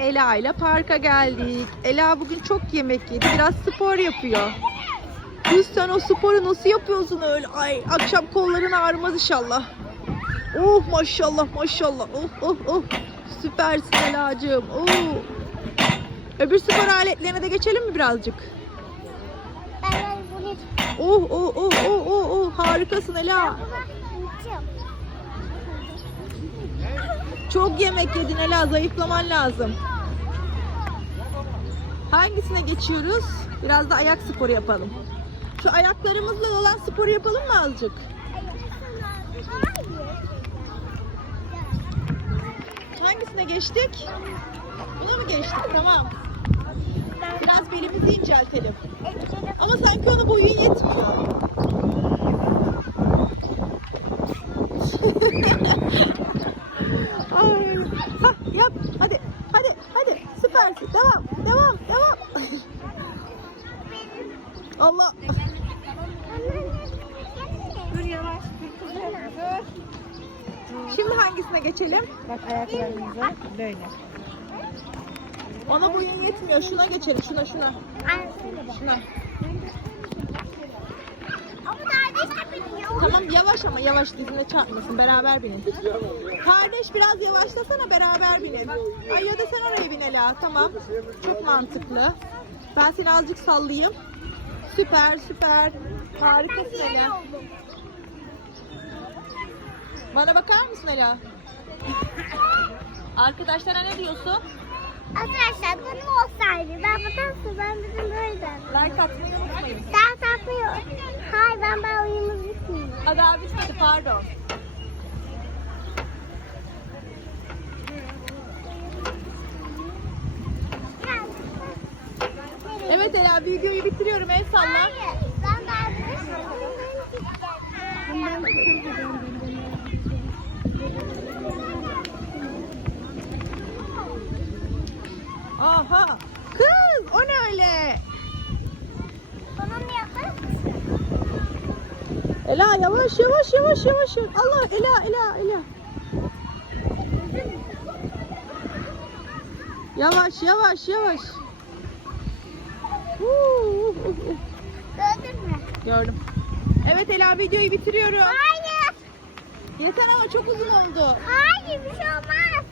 Ela ile parka geldik. Ela bugün çok yemek yedi. Biraz spor yapıyor. Kız sen o sporu nasıl yapıyorsun öyle? Ay akşam kolların ağrımaz inşallah. Oh maşallah maşallah. Oh oh oh. Süpersin Ela'cığım. Oh. Öbür spor aletlerine de geçelim mi birazcık? Oh oh oh oh oh oh harikasın Ela. Çok yemek yedin Ela zayıflaman lazım. Hangisine geçiyoruz? Biraz da ayak sporu yapalım. Şu ayaklarımızla olan sporu yapalım mı azıcık? Hangisine geçtik? Buna mı geçtik? Tamam. Biraz belimizi inceltelim. Ama sanki ona boyun yetmiyor. Ay. Hah, yap. Hadi. Hadi. Hadi. Süpersin. Devam. Devam. Allah. Dur yavaş. Dur. Şimdi hangisine geçelim? Bak ayaklarımıza böyle. Ona boyun yetmiyor. Şuna geçelim. Şuna şuna. Şuna. Tamam yavaş ama yavaş dizine çarpmasın. Beraber binin. Kardeş biraz yavaşlasana beraber binin. Ay ya da sen oraya bin Ela. Tamam. Çok mantıklı. Ben seni azıcık sallayayım. Süper süper. Harikasın Ela. Bana bakar mısın Ela? Arkadaşlara ne diyorsun? Arkadaşlar bunu olsaydı ben bakarsın ben dedim böyle derdim. Like atmayı unutmayın. Ders atmıyor. Hayır ben ben oyunu bitmiyorum. Hadi abi hadi pardon. Evet Ela videoyu bitiriyorum. El salla. Hayır. Ben derdim. Aha. Kız o ne öyle? Bana mı yapar? Ela yavaş yavaş yavaş yavaş. Allah Ela Ela Ela. Yavaş yavaş yavaş. Gördün mü? Gördüm. Evet Ela videoyu bitiriyorum. Hayır. Yeter ama çok uzun oldu. Hayır bir şey olmaz.